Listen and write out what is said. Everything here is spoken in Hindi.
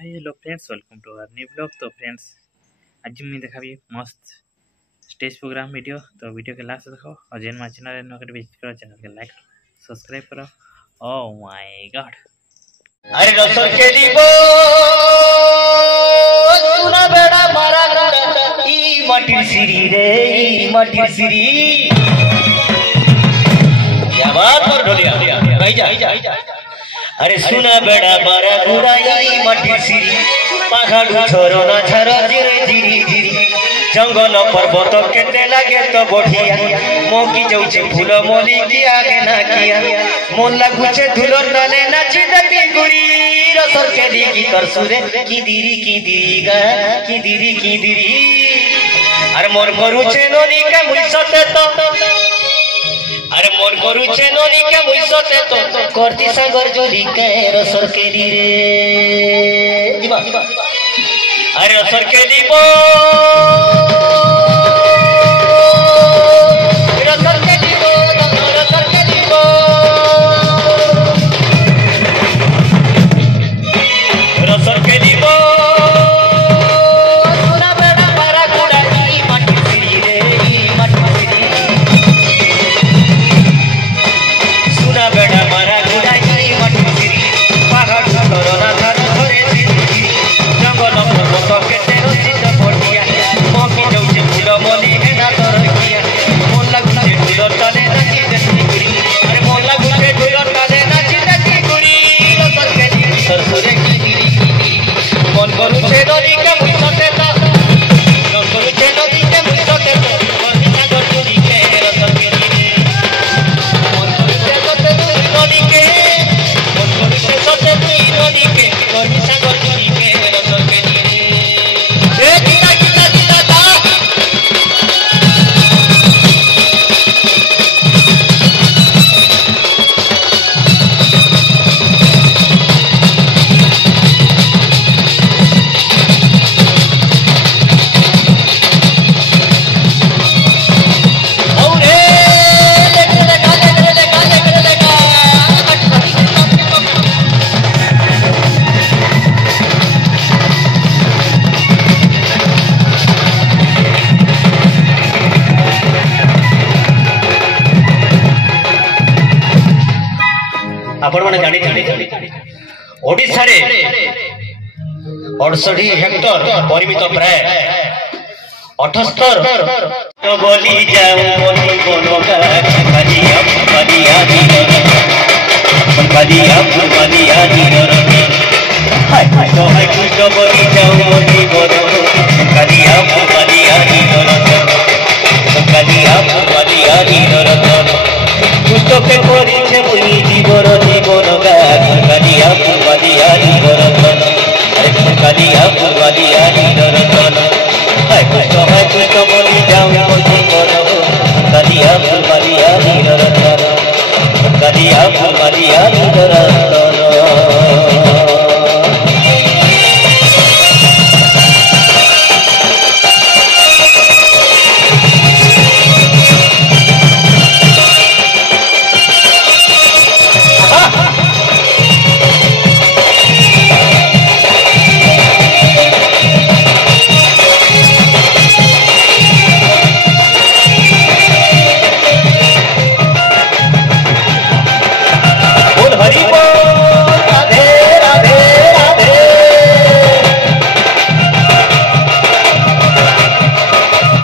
Hi hello friends, welcome to our new blog. तो फ्रेंड्स आज मुझे देखाबी मस्त स्टेज प्रोग्राम वीडियो। तो वीडियो के लास्ट देखो और जेन माय चैनल नके विजिट करो, चैनल के लाइक सब्सक्राइब करो। ओह माय गॉड, अरे रसर के दीबो सुना बेड़ा मारा गुड़ा ई माटी सिरी रे ई माटी सिरी। क्या बात कर ढोलिया भाई जा। अरे सुना बेड़ा मारा गुड़ा ई माटी सिरी, पहाड़ छोरो ना छरो जिरे जिरी जिरी, जंगल पर्वत केते लागे तो बढ़िया, मोकी जाउछे फूल मोली की आगे ना किया, मन लागुछे धुलो तले नाची देखी गुरी। रसर के दी गीतर सुरे की दिरी गा की दिरी। अरे मन करूछे ननी के मुइसते तो, अरे मन करूछे ननी के मुइसते तो, करती सागर जोली के रसर के दी रे जीवा। अरे रसर के दीबो आपण माने जानी ओडिसा रे 68 हेक्टर परिमित प्राय 78 तो बोली जाऊं बोली बोलो का कलिया दीर हाय तो हाय तो बोली जाऊं बोली बोलो कलिया दीर कुछ के परिचे बोली जीवन कलिया दीर अरे कलिया दीर हाय कुछ बोली जाऊं बोली बोलो कलिया दीर